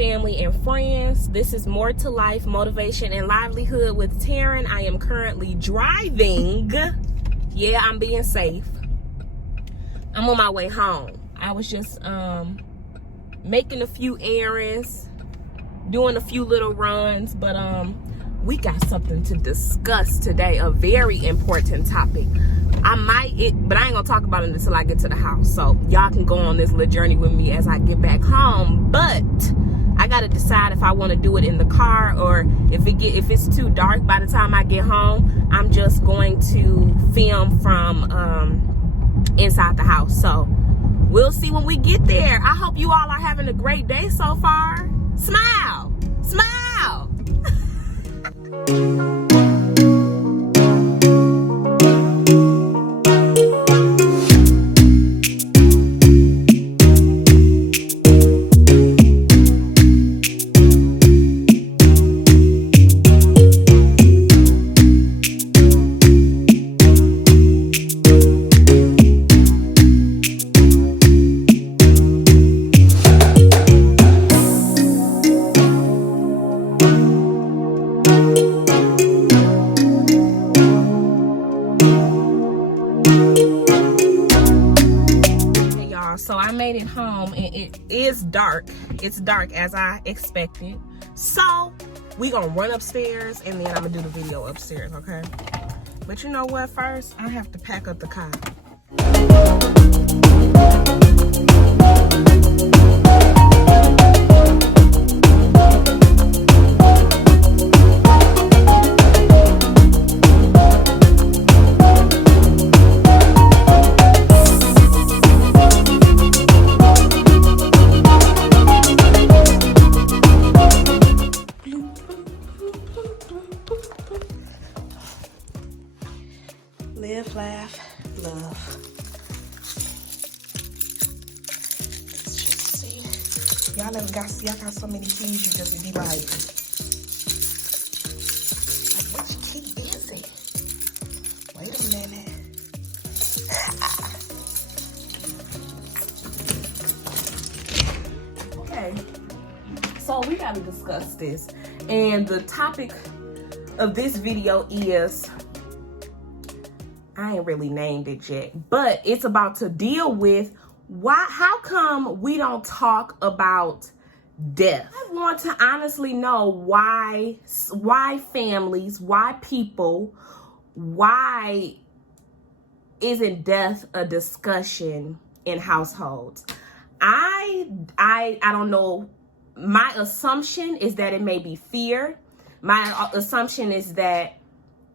family, and friends. This is More to Life, Motivation, and Livelihood with Taryn. I am currently driving. Yeah, I'm being safe. I'm on my way home. I was just making a few errands, doing a few little runs, but we got something to discuss today, a very important topic. But I ain't gonna talk about it until I get to the house. So y'all can go on this little journey with me as I get back home. But I gotta decide if I want to do it in the car or if it's too dark by the time I get home. I'm just going to film from inside the house. So we'll see when we get there. I hope you all are having a great day so far. Smile, smile. So I made it home and it is dark. It's dark as I expected. So we gonna run upstairs and then I'm gonna do the video upstairs, okay? But you know what, first I have to pack up the car. Live, laugh, love. Let's just see. Y'all got so many keys, you just be like which key is it? Wait a minute. Okay, so we gotta discuss this. And the topic of this video is, I ain't really named it yet, but it's about to deal with how come we don't talk about death. I want to honestly know why families, why people, why isn't death a discussion in households? I don't know. My assumption is that it may be fear. My assumption is that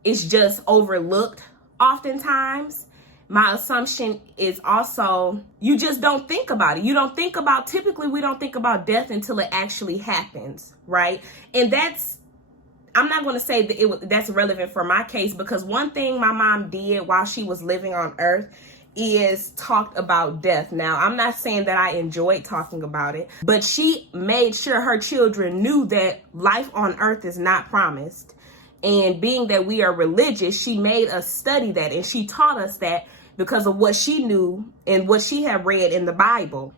it's just overlooked. Oftentimes, my assumption is also you just don't think about it. Typically we don't think about death until it actually happens, right? And I'm not going to say that that's relevant for my case, because one thing my mom did while she was living on earth is talked about death. Now, I'm not saying that I enjoyed talking about it, but she made sure her children knew that life on earth is not promised. And being that we are religious, she made us study that, and she taught us that because of what she knew and what she had read in the Bible.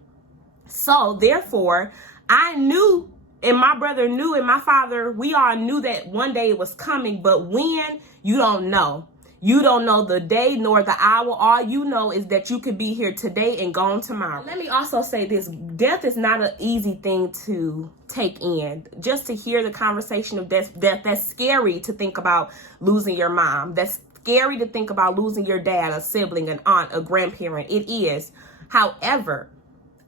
So therefore, I knew, and my brother knew, and my father, we all knew that one day it was coming, but when, you don't know. You don't know the day nor the hour. All you know is that you could be here today and gone tomorrow. Let me also say this. Death is not an easy thing to take in. Just to hear the conversation of death, that's scary to think about losing your mom. That's scary to think about losing your dad, a sibling, an aunt, a grandparent. It is. However,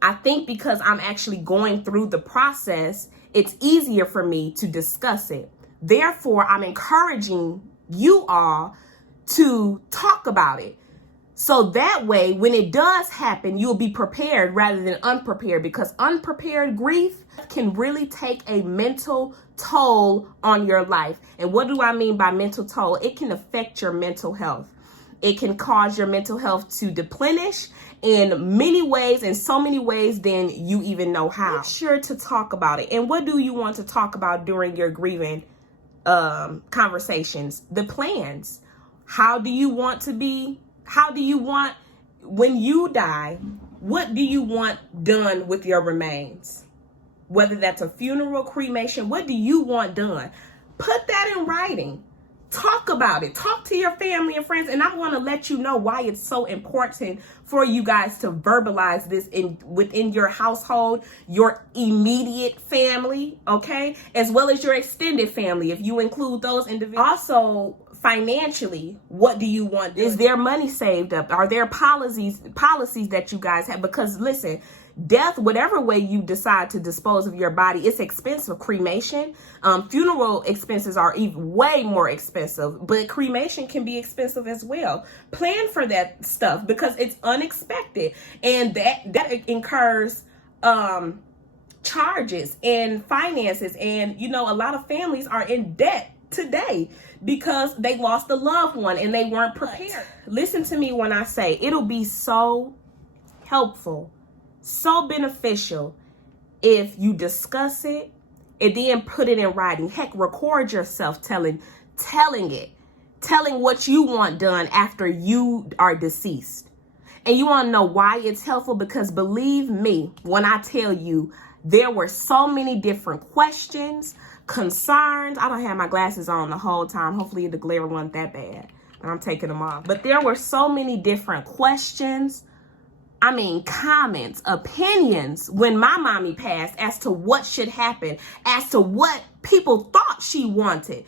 I think because I'm actually going through the process, it's easier for me to discuss it. Therefore, I'm encouraging you all to talk about it. So that way, when it does happen, you'll be prepared rather than unprepared, because unprepared grief can really take a mental toll on your life. And what do I mean by mental toll? It can affect your mental health. It can cause your mental health to deplenish in many ways, in so many ways than you even know how. Make sure to talk about it. And what do you want to talk about during your grieving conversations? The plans. How do you want to be? How do you want, when you die, what do you want done with your remains? whether that's a funeral, cremation, what do you want done? Put that in writing. Talk about it. Talk to your family and friends. And I want to let you know why it's so important for you guys to verbalize this within your household, your immediate family, okay? As well as your extended family, if you include those individuals. Also, financially, what do you want? Is there money saved up? Are there policies that you guys have? Because listen, death, whatever way you decide to dispose of your body, it's expensive. Cremation, funeral expenses are even way more expensive, but cremation can be expensive as well. Plan for that stuff because it's unexpected, and that incurs charges and finances. And you know, a lot of families are in debt today because they lost a loved one and they weren't prepared. Listen to me when I say it'll be so helpful, so beneficial if you discuss it and then put it in writing. Heck, record yourself telling what you want done after you are deceased. And you want to know why it's helpful? Because believe me when I tell you, there were so many different questions, concerns. I don't have my glasses on the whole time. Hopefully the glare wasn't that bad, and I'm taking them off. But there were so many different questions, comments, opinions when my mommy passed as to what should happen, as to what people thought she wanted.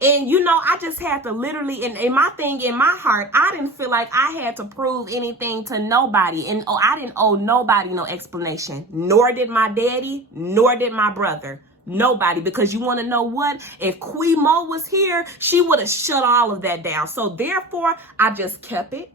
And, you know, I just had to literally, and my thing in my heart, I didn't feel like I had to prove anything to nobody. And I didn't owe nobody no explanation, nor did my daddy, nor did my brother. Nobody. Because you want to know what? If Quimo was here, she would have shut all of that down. So therefore, I just kept it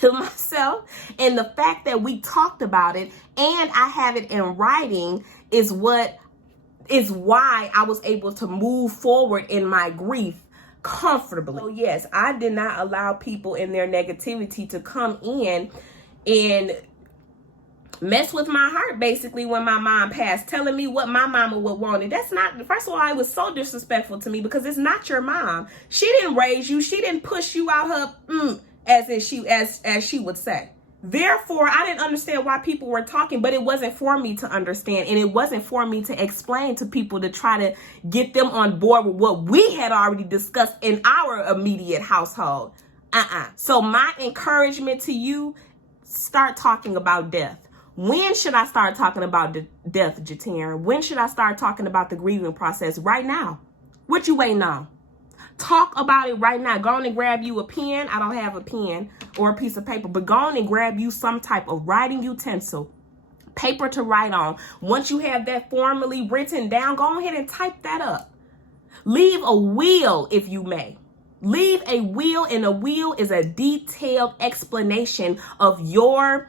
to myself. And the fact that we talked about it and I have it in writing is why I was able to move forward in my grief comfortably. So yes, I did not allow people in their negativity to come in and mess with my heart, basically, when my mom passed, telling me what my mama would want. And that's not, first of all, it was so disrespectful to me because it's not your mom. She didn't raise you. She didn't push you out her as she would say. Therefore, I didn't understand why people were talking, but it wasn't for me to understand. And it wasn't for me to explain to people to try to get them on board with what we had already discussed in our immediate household. So my encouragement to you, start talking about death. When should I start talking about death, Jatara? When should I start talking about the grieving process? Right now. What you waiting on? Talk about it right now. Go on and grab you a pen. I don't have a pen or a piece of paper, but go on and grab you some type of writing utensil, paper to write on. Once you have that formally written down, go ahead and type that up. Leave a will if you may. Leave a will, and a will is a detailed explanation of your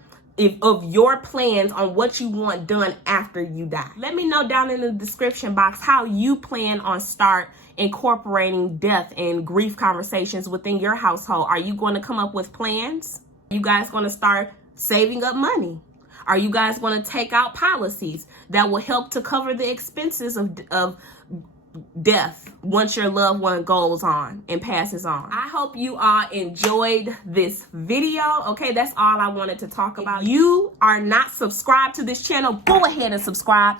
plans on what you want done after you die. Let me know down in the description box how you plan on start incorporating death and grief conversations within your household. Are you going to come up with plans? Are you guys going to start saving up money? Are you guys going to take out policies that will help to cover the expenses of death once your loved one goes on and passes on? I hope you all enjoyed this video. Okay, that's all I wanted to talk about. If you are not subscribed to this channel, go ahead and subscribe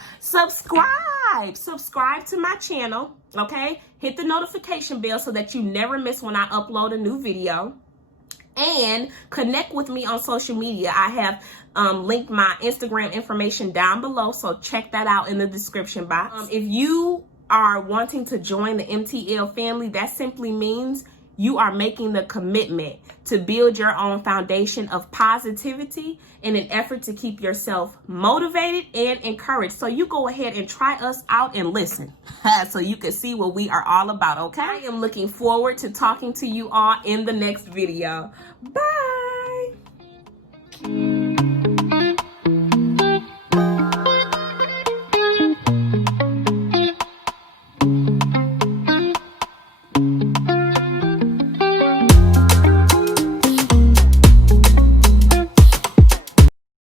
to my channel. Okay, hit the notification bell so that you never miss when I upload a new video. And connect with me on social media. I have linked my Instagram information down below, so check that out in the description box. If you are wanting to join the MTL family, that simply means you are making the commitment to build your own foundation of positivity in an effort to keep yourself motivated and encouraged. So you go ahead and try us out and listen so you can see what we are all about, okay? I am looking forward to talking to you all in the next video. Bye.